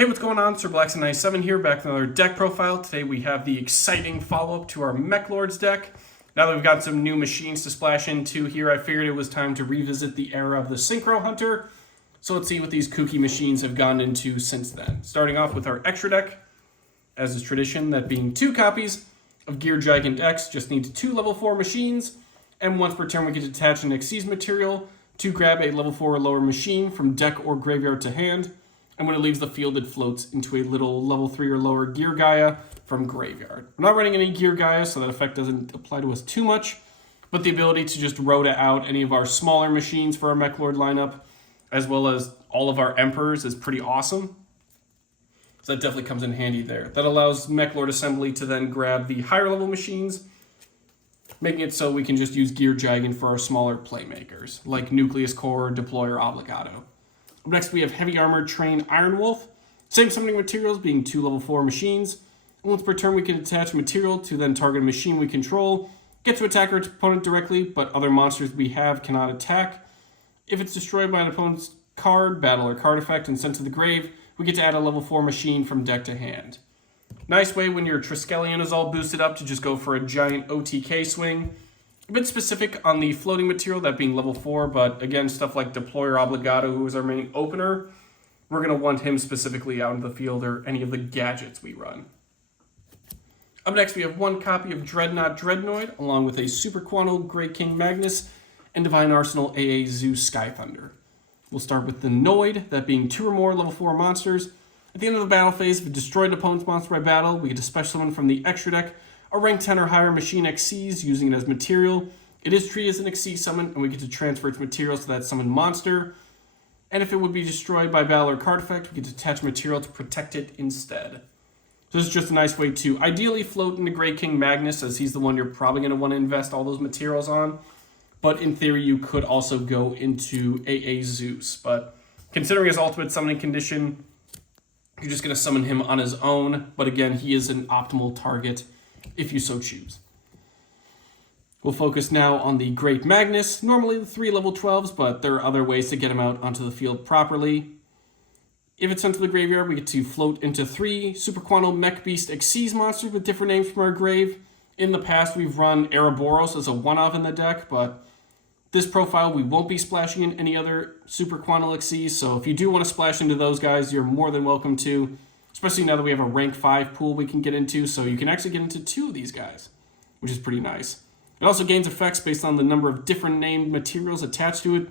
Hey, what's going on? SirBlackson97 here, back with another deck profile. Today we have the exciting follow-up to our Meklords deck. Now that we've got some new machines to splash into here, I figured it was time to revisit the era of the Synchro Hunter. So let's see what these kooky machines have gone into since then. Starting off with our extra deck, as is tradition, that being 2 copies of Gear X, just need 2 level 4 machines, and once per turn we can detach an Xyz material to grab a level 4 or lower machine from deck or graveyard to hand. And when it leaves the field, it floats into a little level 3 or lower Gear Gaia from graveyard. I'm not running any Gear Gaia, so that effect doesn't apply to us too much, but the ability to just rota out any of our smaller machines for our Meklord lineup, as well as all of our Emperors, is pretty awesome. So that definitely comes in handy there. That allows Meklord Assembly to then grab the higher level machines, making it so we can just use Gear Gigant for our smaller playmakers, like Nucleus Core, Deploy, or Obligato. Up next, we have Heavy Armored Train Iron Wolf. Same summoning materials, being 2 level 4 machines. And once per turn, we can attach material to then target a machine we control. Get to attack our opponent directly, but other monsters we have cannot attack. If it's destroyed by an opponent's card, battle, or card effect and sent to the grave, we get to add a level 4 machine from deck to hand. Nice way when your Triskelion is all boosted up to just go for a giant OTK swing. A bit specific on the floating material, that being level 4, but again, stuff like Deploy or Obligato, who is our main opener, we're going to want him specifically out in the field or any of the gadgets we run. Up next, we have 1 copy of Dreadnought Dreadnoid, along with a Super Quantal Great King Magnus and Divine Arsenal AA Zeus Sky Thunder. We'll start with the Noid, that being 2 or more level 4 monsters. At the end of the battle phase, if it destroyed an opponent's monster by battle, we get to special summon from the extra deck a rank 10 or higher machine Xyz, using it as material. It is treated as an Xyz summon, and we get to transfer its materials to that summoned monster. And if it would be destroyed by battle or card effect, we get to attach material to protect it instead. So this is just a nice way to ideally float into Great King Magnus, as he's the one you're probably going to want to invest all those materials on. But in theory, you could also go into AA Zeus. But considering his ultimate summoning condition, you're just going to summon him on his own. But again, he is an optimal target if you so choose. We'll focus now on the Great Magnus, normally the 3 level 12s, but there are other ways to get him out onto the field properly. If it's sent to the graveyard, we get to float into 3 Super Quantal Mech Beast Xyz monsters with different names from our grave. In the past, we've run Ouroboros as a one-off in the deck, but this profile, we won't be splashing in any other Super Quantal Xyz, so if you do want to splash into those guys, you're more than welcome to. Especially now that we have a rank 5 pool we can get into, so you can actually get into 2 of these guys, which is pretty nice. It also gains effects based on the number of different named materials attached to it.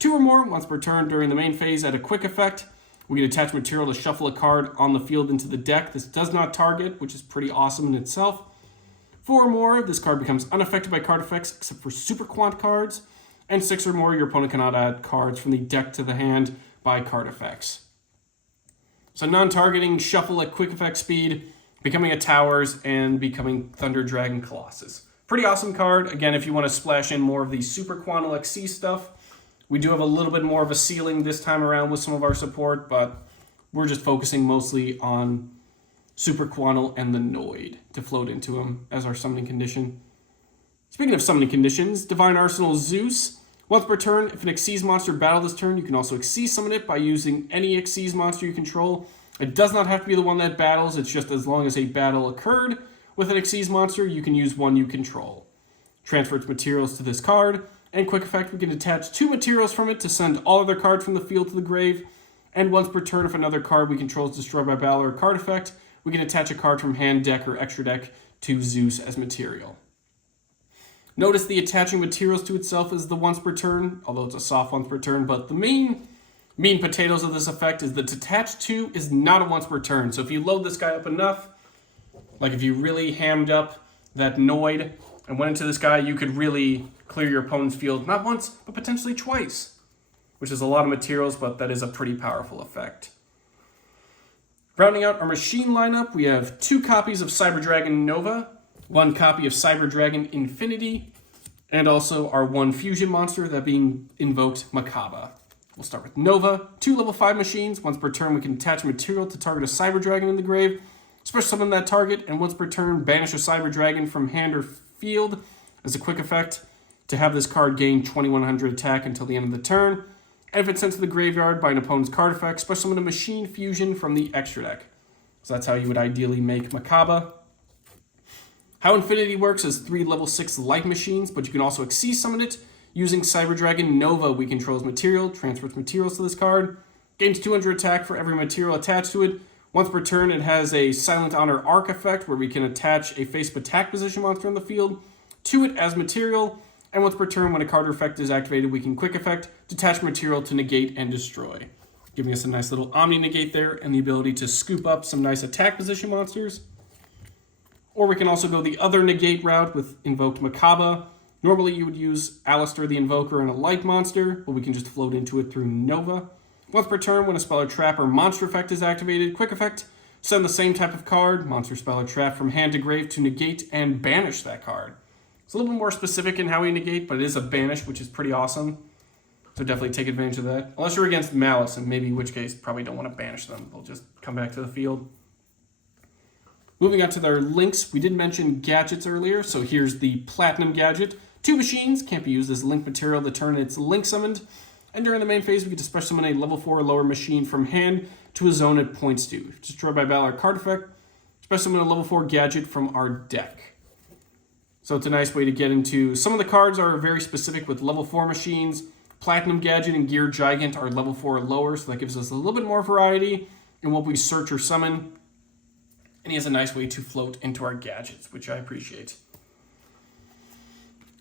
2 or more once per turn during the main phase at a quick effect. We can attach material to shuffle a card on the field into the deck. This does not target, which is pretty awesome in itself. 4 or more, this card becomes unaffected by card effects except for Super Quant cards. And 6 or more, your opponent cannot add cards from the deck to the hand by card effects. So non-targeting, shuffle at quick effect speed, becoming a Towers, and becoming Thunder Dragon Colossus. Pretty awesome card. Again, if you want to splash in more of the Super Quantal Xyz stuff, we do have a little bit more of a ceiling this time around with some of our support, but we're just focusing mostly on Super Quantal and the Noid to float into him as our summoning condition. Speaking of summoning conditions, Divine Arsenal Zeus. Once per turn, if an Xyz monster battled this turn, you can also Xyz summon it by using any Xyz monster you control. It does not have to be the one that battles, it's just as long as a battle occurred with an Xyz monster, you can use one you control. Transfer its materials to this card, and quick effect, we can attach 2 materials from it to send all other cards from the field to the grave. And once per turn, if another card we control is destroyed by battle or card effect, we can attach a card from hand, deck, or extra deck to Zeus as material. Notice the attaching materials to itself is the once per turn, although it's a soft once per turn, but the main mean potatoes of this effect is that attached to is not a once per turn. So if you load this guy up enough, like if you really hammed up that Noid and went into this guy, you could really clear your opponent's field not once, but potentially twice, which is a lot of materials, but that is a pretty powerful effect. Rounding out our machine lineup, we have 2 copies of Cyber Dragon Nova, 1 copy of Cyber Dragon Infinity, and also our 1 fusion monster, that being invoked Makaba. We'll start with Nova, 2 level 5 machines. Once per turn, we can attach material to target a Cyber Dragon in the grave, special summon that target, and once per turn, banish a Cyber Dragon from hand or field as a quick effect to have this card gain 2100 attack until the end of the turn. And if it's sent to the graveyard by an opponent's card effect, special summon a machine fusion from the extra deck. So that's how you would ideally make Makaba. How Infinity works is 3 level 6 light machines, but you can also Xyz summon it using Cyber Dragon Nova. We control its material, transfers materials to this card, gains 200 attack for every material attached to it. Once per turn, it has a Silent Honor Arc effect where we can attach a face-up attack position monster on the field to it as material. And once per turn, when a card effect is activated, we can quick effect, detach material to negate and destroy. Giving us a nice little Omni Negate there and the ability to scoop up some nice attack position monsters. Or we can also go the other negate route with Invoked Makaba. Normally you would use Alistair the Invoker and a light monster, but we can just float into it through Nova. Once per turn, when a spell or trap or monster effect is activated, quick effect, send the same type of card, monster, spell, or trap from hand to grave to negate and banish that card. It's a little bit more specific in how we negate, but it is a banish, which is pretty awesome. So definitely take advantage of that. Unless you're against Malice, and maybe in which case probably don't want to banish them. They'll just come back to the field. Moving on to their links, we did mention gadgets earlier, so here's the Platinum gadget. 2 machines can't be used as link material the turn it's link summoned. And during the main phase, we get to special summon a level 4 or lower machine from hand to a zone it points to. Destroyed by battle or card effect, special summon a level 4 gadget from our deck. So it's a nice way to get into... Some of the cards are very specific with level 4 machines. Platinum Gadget and Gear Gigant are level 4 or lower, so that gives us a little bit more variety in what we search or summon. And he has a nice way to float into our gadgets, which I appreciate.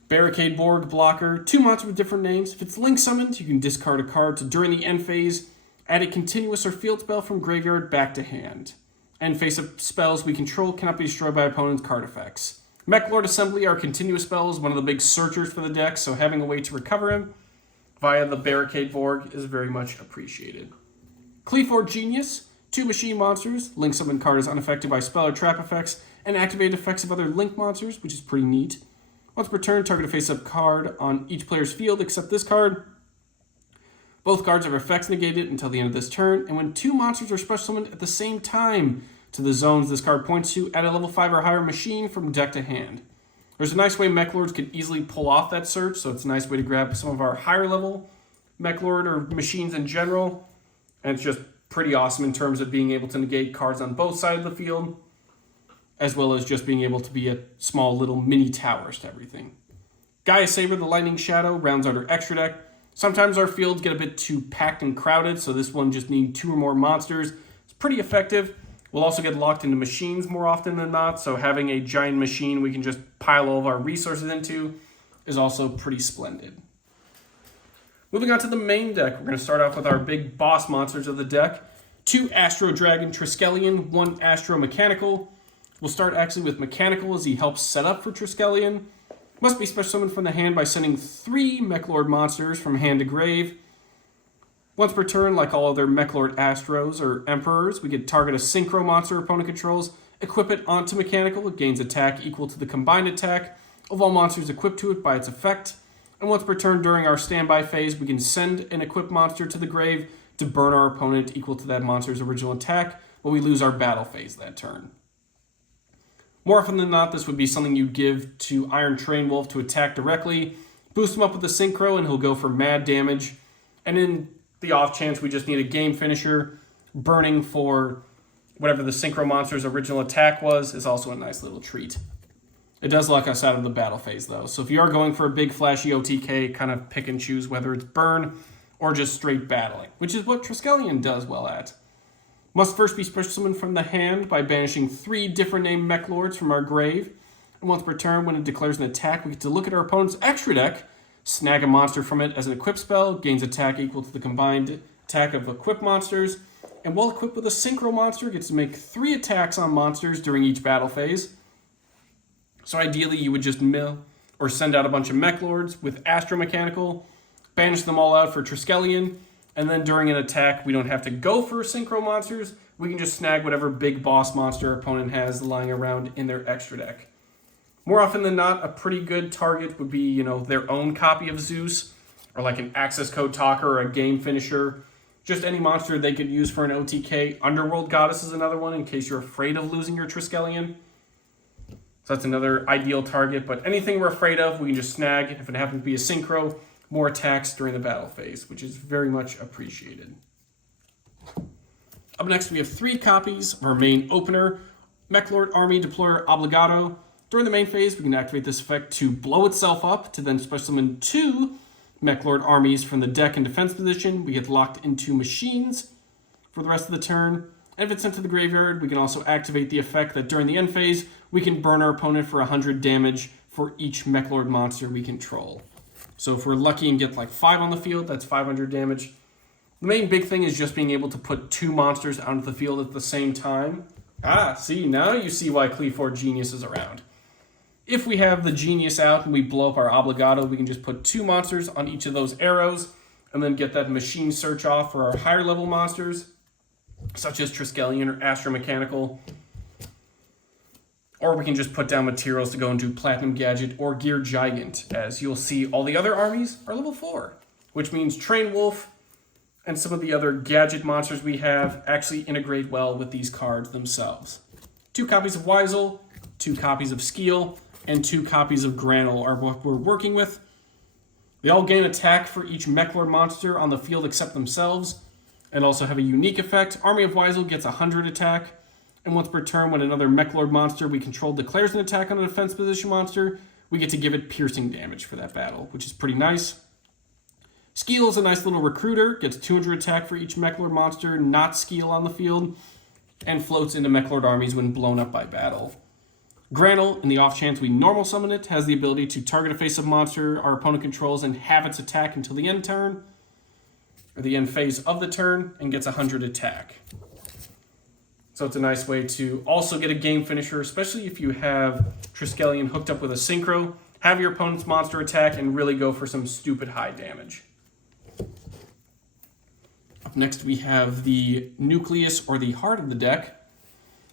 Barricade Board Blocker, 2 monsters with different names. If it's link summoned, you can discard a card to, during the end phase, add a continuous or field spell from graveyard back to hand. And face-up spells we control cannot be destroyed by opponent's card effects. Meklord Assembly, our continuous spell, is one of the big searchers for the deck, so having a way to recover him via the Barricade Borg is very much appreciated. Cleaford Genius, 2 machine monsters. Link summon card is unaffected by spell or trap effects and activate effects of other link monsters, which is pretty neat. Once per turn, target a face-up card on each player's field except this card. Both cards have effects negated until the end of this turn, and when 2 monsters are special summoned at the same time to the zones this card points to, add a level 5 or higher machine from deck to hand. There's a nice way Meklords can easily pull off that search, so it's a nice way to grab some of our higher level Meklord or machines in general, and it's just pretty awesome in terms of being able to negate cards on both sides of the field, as well as just being able to be a small little mini towers to everything. Gaia Saber, the Lightning Shadow, rounds out our extra deck. Sometimes our fields get a bit too packed and crowded, so this one just needs 2 or more monsters. It's pretty effective. We'll also get locked into machines more often than not, so having a giant machine we can just pile all of our resources into is also pretty splendid. Moving on to the main deck, we're going to start off with our big boss monsters of the deck. 2 Astro Dragon Triskelion, 1 Astro Mechanical. We'll start actually with Mechanical as he helps set up for Triskelion. Must be special summoned from the hand by sending 3 Meklord monsters from hand to grave. Once per turn, like all other Meklord Astros or Emperors, we can target a Synchro monster opponent controls, equip it onto Mechanical. It gains attack equal to the combined attack of all monsters equipped to it by its effect. And once per turn during our standby phase, we can send an equipped monster to the grave to burn our opponent equal to that monster's original attack, but we lose our battle phase that turn. More often than not, this would be something you'd give to Iron Train Wolf to attack directly, boost him up with the Synchro, and he'll go for mad damage. And in the off chance we just need a game finisher, burning for whatever the Synchro monster's original attack was is also a nice little treat. It does lock us out of the battle phase though, so if you are going for a big flashy OTK, kind of pick and choose whether it's burn or just straight battling, which is what Triskelion does well at. Must first be special summoned from the hand by banishing 3 different named Meklords from our grave. And once per turn, when it declares an attack, we get to look at our opponent's extra deck, snag a monster from it as an equip spell, gains attack equal to the combined attack of equipped monsters, and while equipped with a Synchro monster, gets to make 3 attacks on monsters during each battle phase. So ideally, you would just mill or send out a bunch of Meklords with Astro Mechanical, banish them all out for Triskelion, and then during an attack, we don't have to go for Synchro monsters. We can just snag whatever big boss monster our opponent has lying around in their extra deck. More often than not, a pretty good target would be, their own copy of Zeus, or like an access code talker or a game finisher. Just any monster they could use for an OTK. Underworld Goddess is another one in case you're afraid of losing your Triskelion. So that's another ideal target, but anything we're afraid of, we can just snag. If it happens to be a Synchro, more attacks during the battle phase, which is very much appreciated. Up next, we have 3 copies of our main opener, Meklord Army Deployer Obligado. During the main phase, we can activate this effect to blow itself up, to then special summon 2 Meklord armies from the deck in defense position. We get locked into machines for the rest of the turn. And if it's sent to the graveyard, we can also activate the effect that during the end phase, we can burn our opponent for 100 damage for each Meklord monster we control. So if we're lucky and get like 5 on the field, that's 500 damage. The main big thing is just being able to put 2 monsters onto the field at the same time. See, now you see why Meklord Genius is around. If we have the Genius out and we blow up our Obligado, we can just put 2 monsters on each of those arrows and then get that machine search off for our higher level monsters, such as Triskelion or Astromechanical. Or we can just put down materials to go into Platinum Gadget or Gear Gigant, as you'll see all the other armies are level 4, which means Train Wolf and some of the other gadget monsters we have actually integrate well with these cards themselves. 2 copies of YuGiOh, 2 copies of Skeel, and 2 copies of Granule are what we're working with. They all gain attack for each Meklord monster on the field except themselves, and also have a unique effect. Army of YuGiOh gets 100 attack, and once per turn when another Meklord monster we control declares an attack on a defense position monster, we get to give it piercing damage for that battle, which is pretty nice. Skeel is a nice little recruiter, gets 200 attack for each Meklord monster not Skeel on the field, and floats into Meklord armies when blown up by battle. Granule, in the off chance we normal summon it, has the ability to target a face-up monster our opponent controls and have its attack until the end turn, or the end phase of the turn, and gets 100 attack. So it's a nice way to also get a game finisher, especially if you have Triskelion hooked up with a Synchro, have your opponent's monster attack, and really go for some stupid high damage. Up next we have the Nucleus, or the heart of the deck,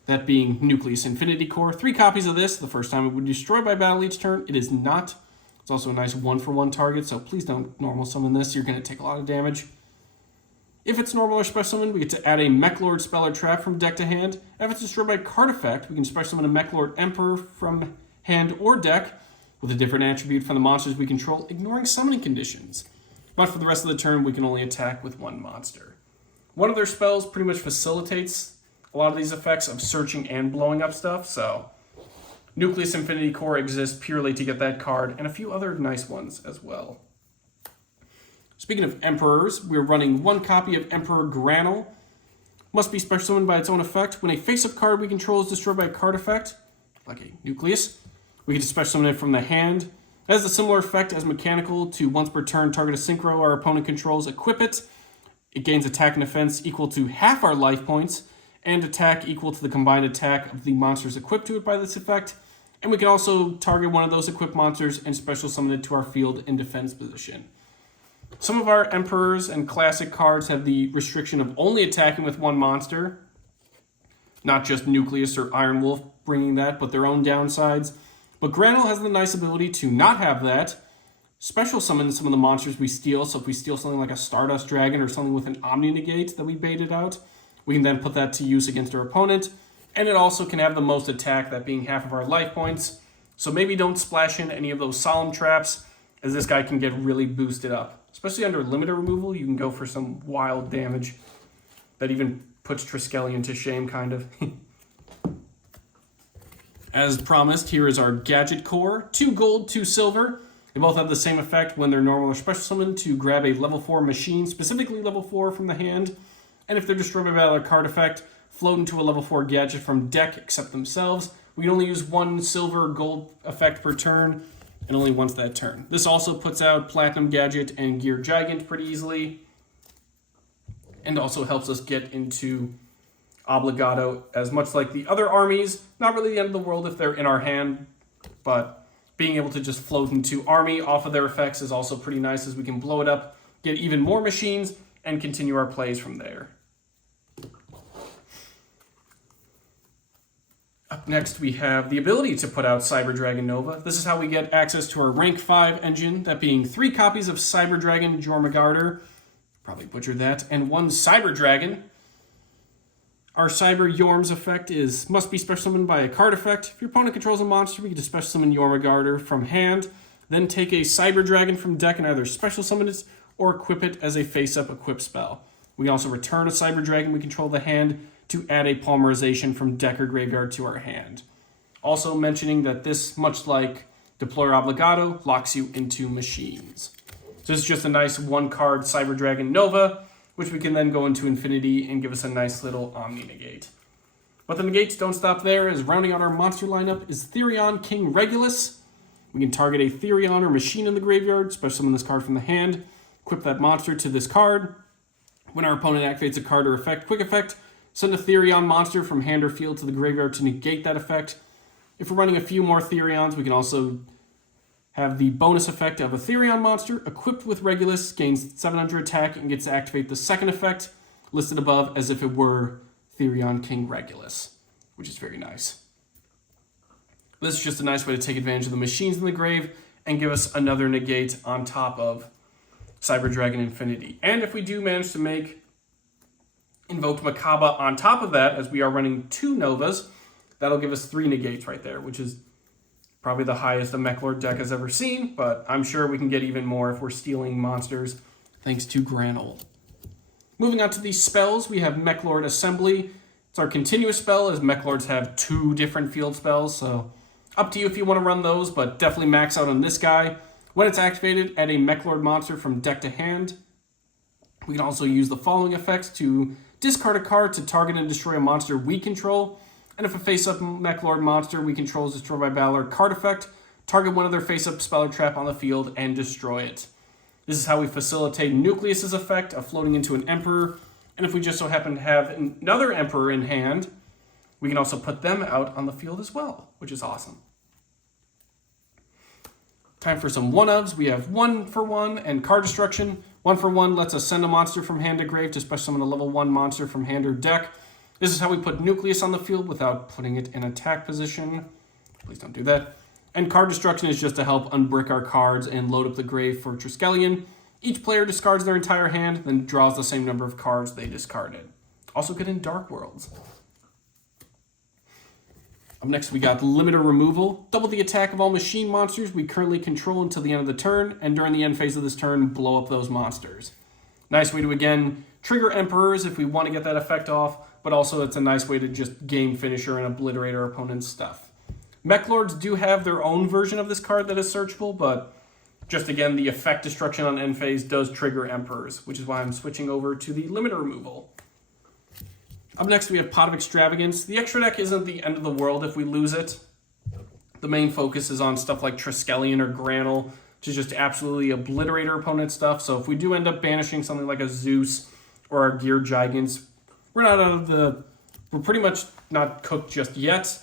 that being Nucleus Infinity Core. 3 copies of this. The first time it would destroy by battle each turn. It is not. It's also a nice 1-for-1 target, so please don't normal summon this. You're going to take a lot of damage. If it's normal or special summon, we get to add a Meklord spell or trap from deck to hand. If it's destroyed by card effect, we can special summon a Meklord Emperor from hand or deck with a different attribute from the monsters we control, ignoring summoning conditions. But for the rest of the turn, we can only attack with 1 monster. One of their spells pretty much facilitates a lot of these effects of searching and blowing up stuff, so Nucleus Infinity Core exists purely to get that card, and a few other nice ones as well. Speaking of Emperors, we're running 1 copy of Emperor Granule. Must be special summoned by its own effect. When a face-up card we control is destroyed by a card effect, like a Nucleus, we get to special summon it from the hand. It has a similar effect as Mechanical to once per turn target a Synchro our opponent controls, equip it. It gains attack and defense equal to half our life points, and attack equal to the combined attack of the monsters equipped to it by this effect. And we can also target one of those equipped monsters and special summon it to our field in defense position. Some of our Emperors and Classic cards have the restriction of only attacking with 1 monster. Not just Nucleus or Iron Wolf bringing that, but their own downsides. But Granule has the nice ability to not have that. Special summon some of the monsters we steal. So if we steal something like a Stardust Dragon or something with an Omni Negate that we baited out, we can then put that to use against our opponent. And it also can have the most attack, that being half of our life points. So maybe don't splash in any of those Solemn Traps, as this guy can get really boosted up. Especially under limiter removal, you can go for some wild damage that even puts Triskelion to shame, kind of. As promised, here is our Gadget Core. 2 gold, 2 silver. They both have the same effect when they're normal or special summoned, to grab a level 4 machine, specifically level 4 from the hand. And if they're destroyed by battle or card effect, float into a level 4 gadget from deck except themselves. We can only use 1 silver or gold effect per turn, and only once that turn. This also puts out Platinum Gadget and Gear Gigant pretty easily, and also helps us get into Obligado as much like the other armies. Not really the end of the world if they're in our hand, but being able to just float into army off of their effects is also pretty nice, as we can blow it up, get even more machines, and continue our plays from there. Up next, we have the ability to put out Cyber Dragon Nova. This is how we get access to our rank 5 engine, that being 3 copies of Cyber Dragon Jormungandr, probably butchered that, and 1 Cyber Dragon. Our Cyber Yorm's effect must be special summoned by a card effect. If your opponent controls a monster, we get to special summon Jormungandr from hand. Then take a Cyber Dragon from deck and either special summon it or equip it as a face-up equip spell. We can also return a Cyber Dragon we control the hand to add a Polymerization from deck or graveyard to our hand. Also mentioning that this, much like Deployer Obligado, locks you into machines. So this is just a nice one-card Cyber Dragon Nova, which we can then go into Infinity and give us a nice little Omni Negate. But the negates don't stop there, as rounding out our monster lineup is Therion King Regulus. We can target a Therion or machine in the graveyard, special summon this card from the hand, equip that monster to this card. When our opponent activates a card or effect, quick effect, send a Therion monster from hand or field to the graveyard to negate that effect. If we're running a few more Therions, we can also have the bonus effect of a Therion monster equipped with Regulus, gains 700 attack and gets to activate the second effect, listed above as if it were Therion King Regulus, which is very nice. This is just a nice way to take advantage of the machines in the grave and give us another negate on top of Cyber Dragon Infinity. And if we do manage to make Invoked Makaba on top of that, as we are running 2 Novas, that'll give us 3 negates right there, which is probably the highest a Meklord deck has ever seen, but I'm sure we can get even more if we're stealing monsters, thanks to Granol. Moving on to these spells, we have Meklord Assembly. It's our continuous spell, as Meklords have 2 different field spells, so up to you if you want to run those, but definitely max out on this guy. When it's activated, add a Meklord monster from deck to hand. We can also use the following effects to discard a card to target and destroy a monster we control. And if a face-up Meklord monster we control is destroyed by battle or card effect, target one of their face-up spell or trap on the field and destroy it. This is how we facilitate Nucleus's effect of floating into an Emperor. And if we just so happen to have another Emperor in hand, we can also put them out on the field as well, which is awesome. Time for some one-ofs. We have 1-for-1 and Card Destruction. 1-for-1 lets us send a monster from hand to grave to special summon a level 1 monster from hand or deck. This is how we put Nucleus on the field without putting it in attack position. Please don't do that. And Card Destruction is just to help unbrick our cards and load up the grave for Triskelion. Each player discards their entire hand, then draws the same number of cards they discarded. Also good in Dark Worlds. Up next, we got Limiter Removal. Double the attack of all machine monsters we currently control until the end of the turn, and during the end phase of this turn, blow up those monsters. Nice way to, again, trigger Emperors if we want to get that effect off, but also it's a nice way to just game finisher and obliterate our opponent's stuff. Meklords do have their own version of this card that is searchable, but just again, the effect destruction on end phase does trigger Emperors, which is why I'm switching over to the Limiter Removal. Up next, we have Pot of Extravagance. The extra deck isn't the end of the world if we lose it. The main focus is on stuff like Triskelion or Granol, to just absolutely obliterate our opponent's stuff. So if we do end up banishing something like a Zeus or our Gear Gigants, we're pretty much not cooked just yet,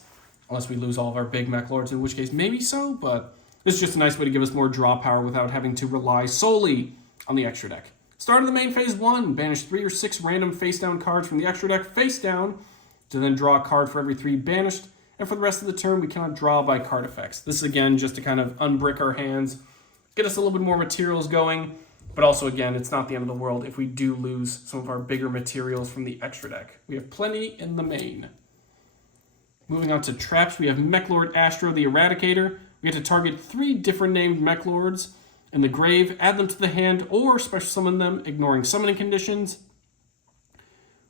unless we lose all of our big Meklords, in which case maybe so, but this is just a nice way to give us more draw power without having to rely solely on the extra deck. Start of the main phase 1, banish 3 or 6 random face-down cards from the extra deck face down, to then draw a card for every 3 banished, and for the rest of the turn we cannot draw by card effects. This is again just to kind of unbrick our hands, get us a little bit more materials going, but also again, it's not the end of the world if we do lose some of our bigger materials from the extra deck. We have plenty in the main. Moving on to traps, we have Meklord Astro the Eradicator. We get to target 3 different named Meklords in the grave, add them to the hand, or special summon them, ignoring summoning conditions.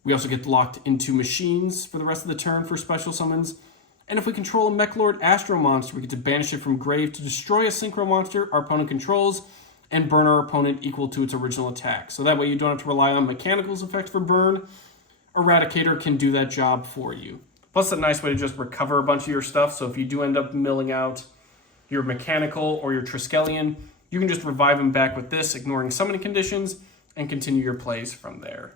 We also get locked into machines for the rest of the turn for special summons. And if we control a Meklord Astro monster, we get to banish it from grave to destroy a synchro monster our opponent controls and burn our opponent equal to its original attack. So that way you don't have to rely on Mechanical's effect for burn. Eradicator can do that job for you. Plus, a nice way to just recover a bunch of your stuff. So if you do end up milling out your Mechanical or your Triskelion, you can just revive them back with this, ignoring summoning conditions, and continue your plays from there.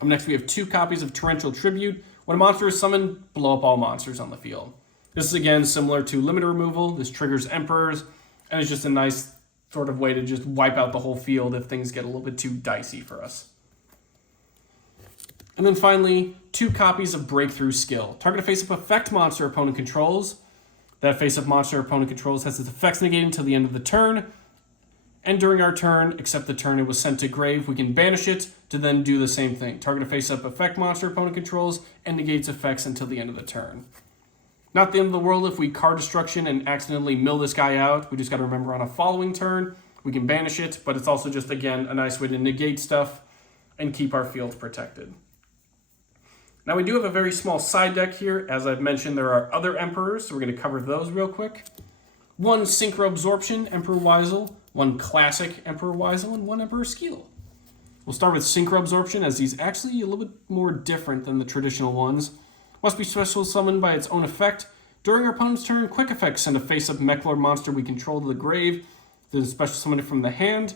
Up next, we have 2 copies of Torrential Tribute. When a monster is summoned, blow up all monsters on the field. This is again similar to Limiter Removal. This triggers Emperors, and it's just a nice sort of way to just wipe out the whole field if things get a little bit too dicey for us. And then finally, 2 copies of Breakthrough Skill. Target a face-up effect monster opponent controls. That face-up monster opponent controls has its effects negated until the end of the turn. And during our turn, except the turn it was sent to grave, we can banish it to then do the same thing. Target a face-up effect monster opponent controls and negates effects until the end of the turn. Not the end of the world if we card destruction and accidentally mill this guy out. We just got to remember on a following turn, we can banish it, but it's also just, again, a nice way to negate stuff and keep our fields protected. Now we do have a very small side deck here. As I've mentioned, there are other Emperors, so we're going to cover those real quick. One Synchro Absorption, Emperor Weisel, one Classic Emperor Weisel, and one Emperor Skeel. We'll start with Synchro Absorption, as he's actually a little bit more different than the traditional ones. Must be special summoned by its own effect. During our opponent's turn, quick effects send a face-up Meklord monster we control to the grave, then special summon it from the hand.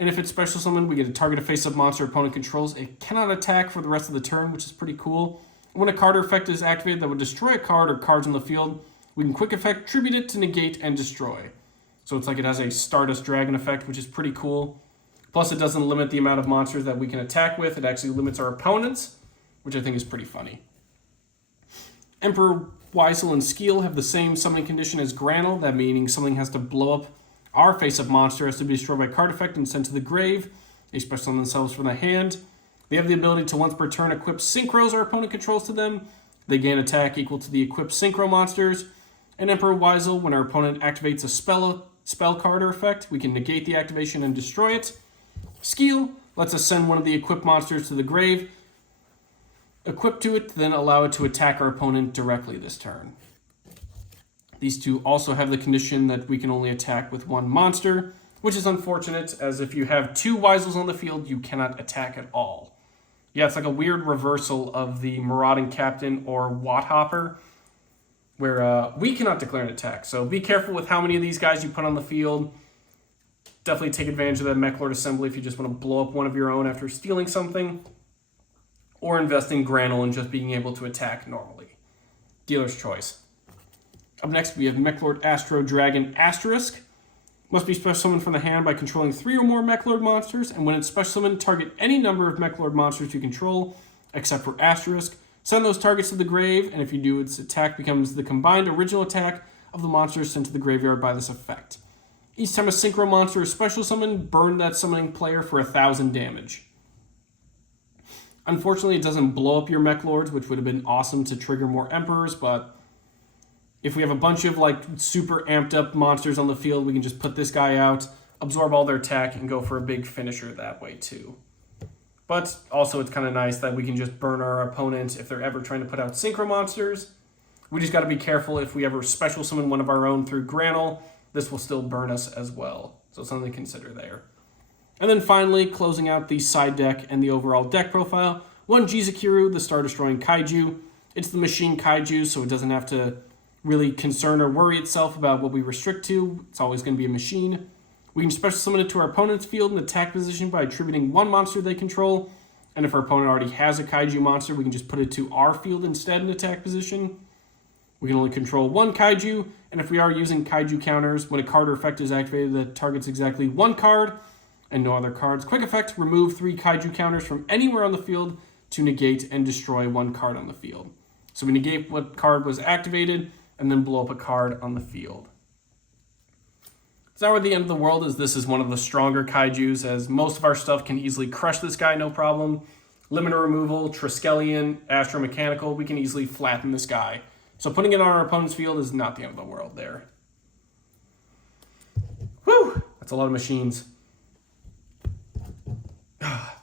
And if it's special summoned, we get to target a face-up monster opponent controls. It cannot attack for the rest of the turn, which is pretty cool. When a card or effect is activated that would destroy a card or cards on the field, we can quick effect tribute it to negate and destroy. So it's like it has a Stardust Dragon effect, which is pretty cool. Plus it doesn't limit the amount of monsters that we can attack with. It actually limits our opponents, which I think is pretty funny. Emperor Weisel and Skeel have the same summoning condition as Granel, that meaning something has to blow up our face-up monster, has to be destroyed by card effect and sent to the grave. They special summon themselves from the hand. They have the ability to once per turn equip synchros our opponent controls to them. They gain attack equal to the equipped synchro monsters. And Emperor Weisel, when our opponent activates a spell card or effect, we can negate the activation and destroy it. Skeel lets us send one of the equipped monsters to the grave, equip to it, then allow it to attack our opponent directly this turn. These two also have the condition that we can only attack with one monster, which is unfortunate, as if you have two Weisels on the field, you cannot attack at all. Yeah, it's like a weird reversal of the Marauding Captain or Watthopper, where we cannot declare an attack. So be careful with how many of these guys you put on the field. Definitely take advantage of that Meklord assembly if you just want to blow up one of your own after stealing something, or invest in Granel and just being able to attack normally. Dealer's choice. Up next, we have Meklord Astro Dragon Asterisk. Must be special summoned from the hand by controlling 3 or more Meklord monsters, and when it's special summoned, target any number of Meklord monsters you control, except for Asterisk. Send those targets to the grave, and if you do, its attack becomes the combined original attack of the monsters sent to the graveyard by this effect. Each time a Synchro monster is special summoned, burn that summoning player for 1,000 damage. Unfortunately, it doesn't blow up your Meklords, which would have been awesome to trigger more Emperors, but if we have a bunch of like super amped up monsters on the field, we can just put this guy out, absorb all their attack, and go for a big finisher that way too. But also it's kind of nice that we can just burn our opponents if they're ever trying to put out Synchro monsters. We just got to be careful if we ever special summon one of our own through Granel, this will still burn us as well. So something to consider there. And then finally, closing out the side deck and the overall deck profile, one Jizukiru, the Star Destroying Kaiju. It's the machine Kaiju, so it doesn't have to really concern or worry itself about what we restrict to. It's always going to be a machine. We can special summon it to our opponent's field in attack position by attributing one monster they control. And if our opponent already has a Kaiju monster, we can just put it to our field instead in attack position. We can only control one Kaiju, and if we are using Kaiju counters, when a card or effect is activated that targets exactly one card and no other cards, quick effect, remove 3 Kaiju counters from anywhere on the field to negate and destroy one card on the field. So we negate what card was activated and then blow up a card on the field. It's not really the end of the world, as this is one of the stronger Kaijus, as most of our stuff can easily crush this guy, no problem. Limiter removal, Triskelion, Astromechanical, we can easily flatten this guy. So putting it on our opponent's field is not the end of the world there. Whew! That's a lot of machines.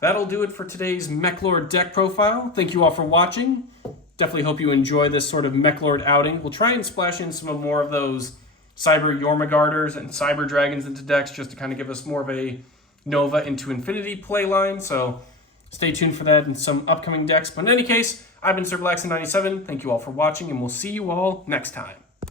That'll do it for today's Meklord deck profile. Thank you all for watching. Definitely hope you enjoy this sort of Meklord outing. We'll try and splash in some more of those Cyber Jormungandrs and Cyber Dragons into decks just to kind of give us more of a Nova into Infinity playline. So stay tuned for that in some upcoming decks. But in any case, I've been Sir Blackson97. Thank you all for watching, and we'll see you all next time.